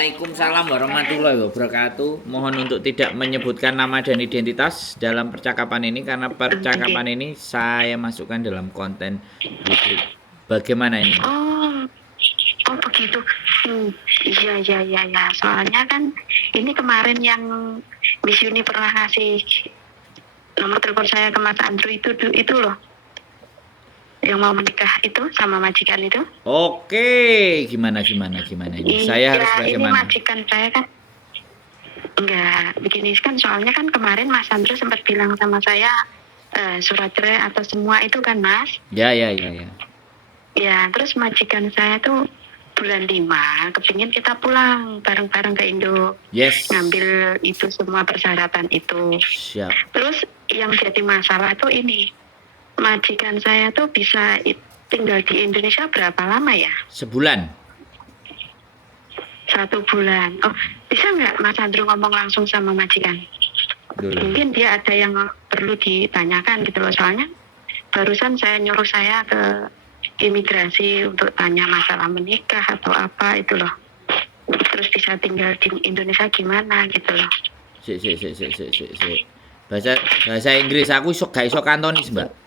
Waalaikumsalam warahmatullahi wabarakatuh. Mohon untuk tidak menyebutkan nama dan identitas dalam percakapan ini karena percakapan ini saya masukkan dalam konten YouTube. Bagaimana ini? Oh begitu. Iya. Soalnya kan ini kemarin yang Miss Yuni pernah ngasih nomor telepon saya ke Mas Andrew itu loh. Yang mau menikah itu sama majikan itu. Oke, gimana ini? Saya harus bagaimana? Ini majikan saya kan enggak begini kan, soalnya kan kemarin Mas Andrew sempat bilang sama saya surat cerai atau semua itu kan Mas. Ya. Ya, terus majikan saya tuh bulan 5 kepingin kita pulang bareng-bareng ke Indo. Yes. Ngambil itu semua persyaratan itu. Siap. Terus yang jadi masalah tuh ini, majikan saya tuh bisa tinggal di Indonesia berapa lama ya? Sebulan. 1 bulan. Oh, bisa nggak Mas Andrew ngomong langsung sama majikan? Mungkin dia ada yang perlu ditanyakan gitu loh, soalnya barusan saya nyuruh saya ke imigrasi untuk tanya masalah menikah atau apa itu loh. Terus bisa tinggal di Indonesia gimana gitu loh. Bahasa Inggris aku gak iso kantonis, Mbak.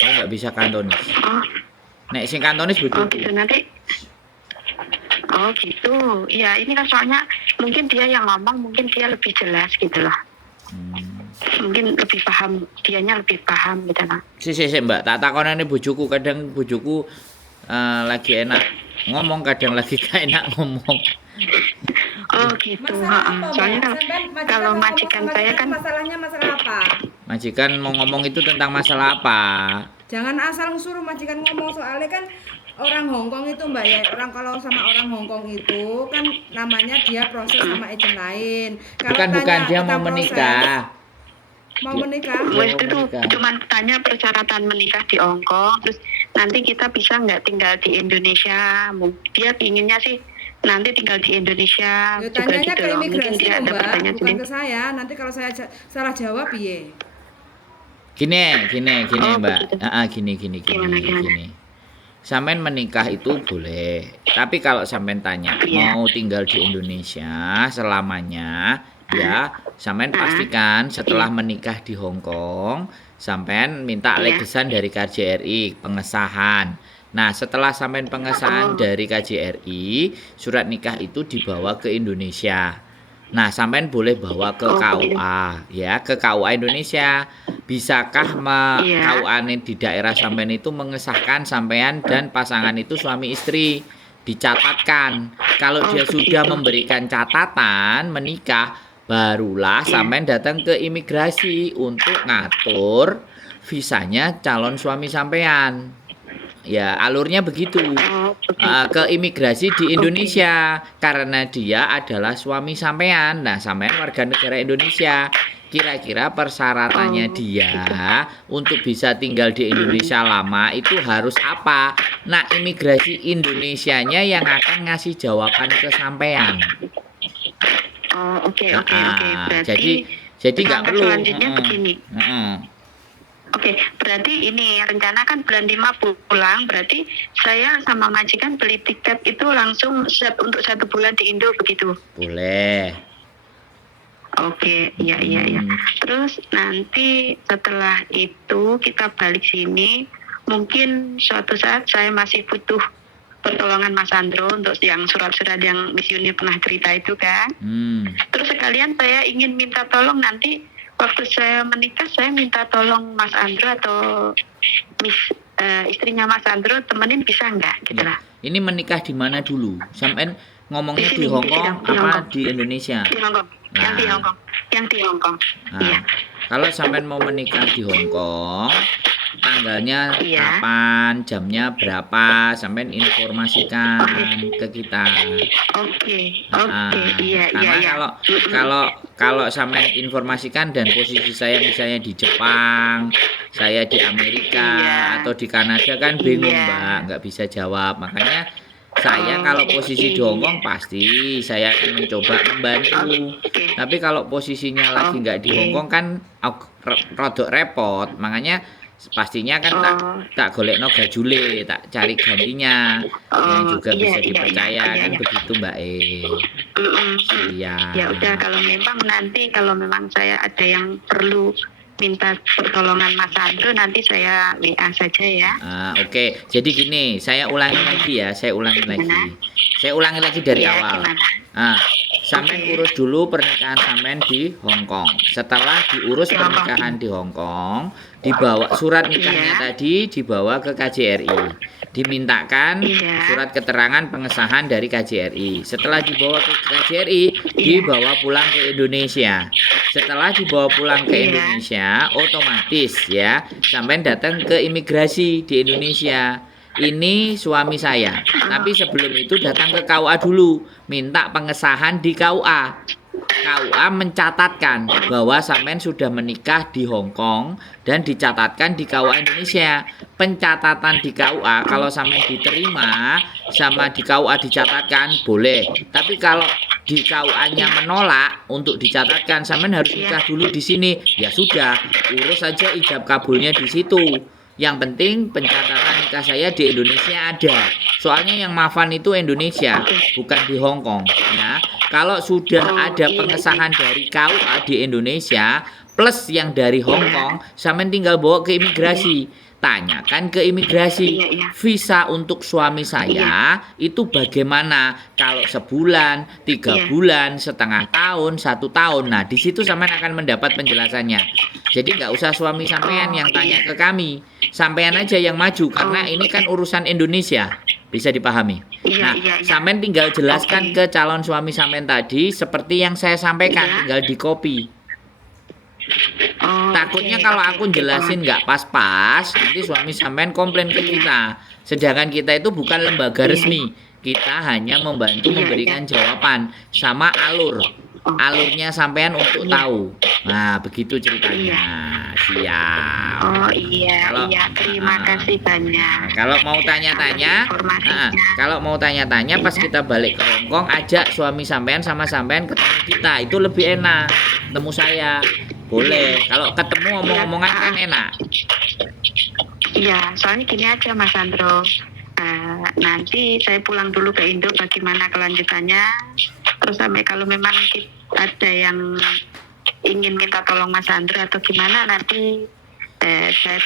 Aku nggak bisa kantonis. Oh. Nek sing kantonis betul. Oh gitu nanti. Oh gitu. Ya ini kan soalnya mungkin dia yang ngomong, mungkin dia lebih jelas gitu lah. Mungkin lebih paham, dianya lebih paham gitu lah. Si Mbak, tak takonane bojoku, kadang bojoku lagi enak ngomong, kadang lagi gak enak ngomong. Oh gitu. Soalnya kalau majikan saya kan masalahnya masalah apa? Majikan mau ngomong itu tentang masalah apa? Jangan asal suruh majikan ngomong, soalnya kan orang Hongkong itu Mbak ya, kalau sama orang Hongkong itu kan namanya dia proses sama agent lain. Bukan dia mau menikah. Mau menikah? Itu tuh cuma tanya persyaratan menikah di Hongkong, terus nanti kita bisa nggak tinggal di Indonesia? Dia inginnya sih nanti tinggal di Indonesia. Tanyanya ke imigrasi Mbak, bukan ke saya. Nanti kalau saya salah jawab piye? Gini Mbak. Gini. Sampean menikah itu boleh, tapi kalau sampean tanya mau tinggal di Indonesia selamanya, ya sampean pastikan setelah menikah di Hongkong, sampean minta legesan dari KJRI, pengesahan. Nah, setelah sampean pengesahan dari KJRI, surat nikah itu dibawa ke Indonesia. Nah, sampean boleh bawa ke KUA, ya, ke KUA Indonesia. Bisakah KUA di daerah sampean itu mengesahkan sampean dan pasangan itu suami istri? Dicatatkan. Kalau dia sudah memberikan catatan menikah, barulah sampean datang ke imigrasi untuk ngatur visanya calon suami sampean. Ya, alurnya begitu. Ke imigrasi di Indonesia karena dia adalah suami sampean. Nah, sampean warga negara Indonesia. Kira-kira persyaratannya dia untuk bisa tinggal di Indonesia lama itu harus apa? Nah, imigrasi Indonesianya yang akan ngasih jawaban ke sampean. Oke. Berarti jadi nggak perlu. Selanjutnya begini. Oke, berarti ini rencana kan bulan 5 pulang, berarti saya sama majikan beli tiket itu langsung untuk 1 bulan di Indo begitu? Boleh. Oke, iya. Terus nanti setelah itu kita balik sini, mungkin suatu saat saya masih butuh pertolongan Mas Andrew untuk yang surat-surat yang Miss Yuni pernah cerita itu kan. Terus sekalian saya ingin minta tolong nanti waktu saya menikah, saya minta tolong Mas Andrew atau istrinya Mas Andrew temenin, bisa nggak gitu lah. Ini menikah di mana dulu? Sampai ngomongnya di Hongkong apa di Indonesia? Di Hongkong. Yang di Hongkong. Iya. Kalau sampai mau menikah di Hongkong, tanggalnya kapan, jamnya berapa, sampai informasikan ke kita. Oke. Karena kalau sampai informasikan dan posisi saya misalnya di Jepang, saya di Amerika atau di Kanada kan bingung Mbak, nggak bisa jawab. Makanya saya kalau posisi di Hongkong pasti saya akan mencoba membantu. Tapi kalau posisinya lagi nggak di Hongkong kan rodok repot. Makanya pastinya kan tak golekno gajule, tak cari gantinya yang juga bisa dipercaya kan begitu Mbak E. Iya. Ya udah, kalau memang saya ada yang perlu minta pertolongan Mas Sandro, nanti saya WA saja ya. Oke. Jadi gini, saya ulangi lagi dari awal. Sampean urus dulu pernikahan sampean di Hong Kong. Setelah diurus pernikahan di Hong Kong, dibawa surat nikahnya tadi dibawa ke KJRI. Dimintakan surat keterangan pengesahan dari KJRI. Setelah dibawa ke KJRI, dibawa pulang ke Indonesia. Setelah dibawa pulang ke Indonesia, otomatis ya, sampean datang ke imigrasi di Indonesia. Ini suami saya, tapi sebelum itu datang ke KUA dulu, minta pengesahan di KUA. KUA mencatatkan bahwa sampean sudah menikah di Hong Kong dan dicatatkan di KUA Indonesia. Pencatatan di KUA kalau sampean diterima sama di KUA dicatatkan boleh, tapi kalau di KUA-nya menolak untuk dicatatkan, sampean harus nikah dulu di sini. Ya sudah, urus saja ijab kabulnya di situ. Yang penting pencatatan nikah saya di Indonesia ada. Soalnya yang mafan itu Indonesia, bukan di Hong Kong. Ya, kalau sudah ada pengesahan dari KUA di Indonesia plus yang dari Hong Kong, sampean tinggal bawa ke imigrasi. Tanyakan ke imigrasi, visa untuk suami saya itu bagaimana? Kalau sebulan, 3 bulan, setengah tahun, 1 tahun. Nah, di situ sampean akan mendapat penjelasannya. Jadi nggak usah suami sampean yang tanya ke kami, sampean aja yang maju karena ini kan urusan Indonesia. Bisa dipahami. Nah, sampean tinggal jelaskan ke calon suami sampean tadi seperti yang saya sampaikan, tinggal di copy. Takutnya kalau aku jelasin nggak pas-pas, nanti suami sampean komplain ke kita. Sedangkan kita itu bukan lembaga resmi, kita hanya membantu memberikan jawaban sama alurnya sampean untuk tahu. Nah, begitu ceritanya. Siap. Terima kasih banyak. Kalau mau tanya-tanya, pas kita balik ke Hong Kong, ajak suami sampean sama sampean ketemu kita, itu lebih enak. Ketemu saya. Boleh, kalau ketemu omong-omongan kan enak. Iya, soalnya gini aja Mas Sandro, nanti saya pulang dulu ke Indo, bagaimana kelanjutannya. Terus sampai kalau memang ada yang ingin minta tolong Mas Sandro atau gimana, nanti saya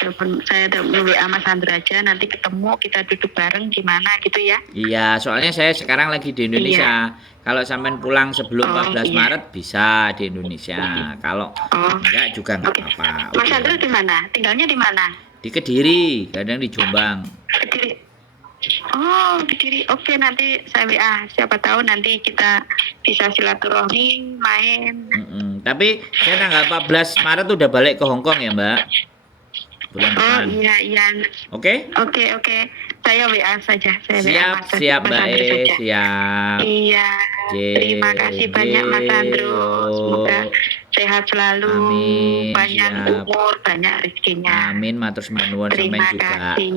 WA Mas Sandro aja, nanti ketemu, kita duduk bareng gimana gitu ya. Iya, soalnya saya sekarang lagi di Indonesia. Kalau sampean pulang sebelum 14 Maret bisa di Indonesia. Kalau enggak juga enggak apa-apa. Mas Sandro di mana? Tinggalnya di mana? Di Kediri, kadang di Jombang. Kediri. Kediri. Oke, nanti saya WA. Siapa tahu nanti kita bisa silaturahmi, main. Tapi saya tanggal 14 Maret udah balik ke Hong Kong ya, Mbak. Bulan depan. Iya. Oke? Oke. Saya WA saja. Siap Mbak E. Siap. Iya. Terima kasih banyak Mas Sandro. Semoga sehat selalu. Amin. Banyak umur, banyak rezekinya. Amin, matur nuwun sampean juga. Kasih.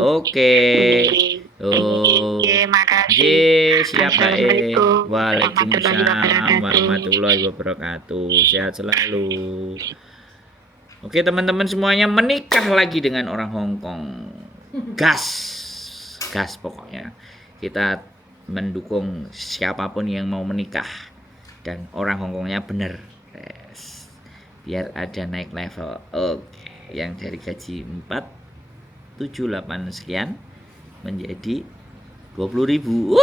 Oke. Makasih. Siap Mbak E. Waalaikumsalam warahmatullahi wabarakatuh. Sehat selalu. Oke teman-teman semuanya, menikah lagi dengan orang Hong Kong. Gas pokoknya. Kita mendukung siapapun yang mau menikah dan orang Hong Kongnya bener. Biar ada naik level. Oke, yang dari gaji 4, 7, 8 sekian menjadi 20.000.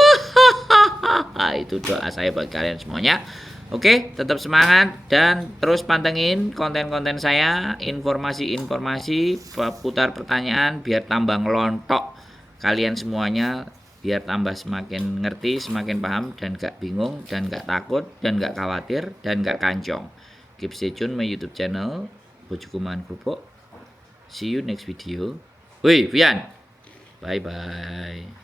Itu doa saya bagi kalian semuanya. Oke, tetap semangat dan terus pantengin konten-konten saya, informasi-informasi, putar pertanyaan biar tambah ngelontok kalian semuanya, biar tambah semakin ngerti, semakin paham dan gak bingung dan gak takut dan gak khawatir dan gak kancong. Keep stay tune my YouTube channel Bojoku Mangan Krupuk. See you next video. Wih, Vian. Bye bye.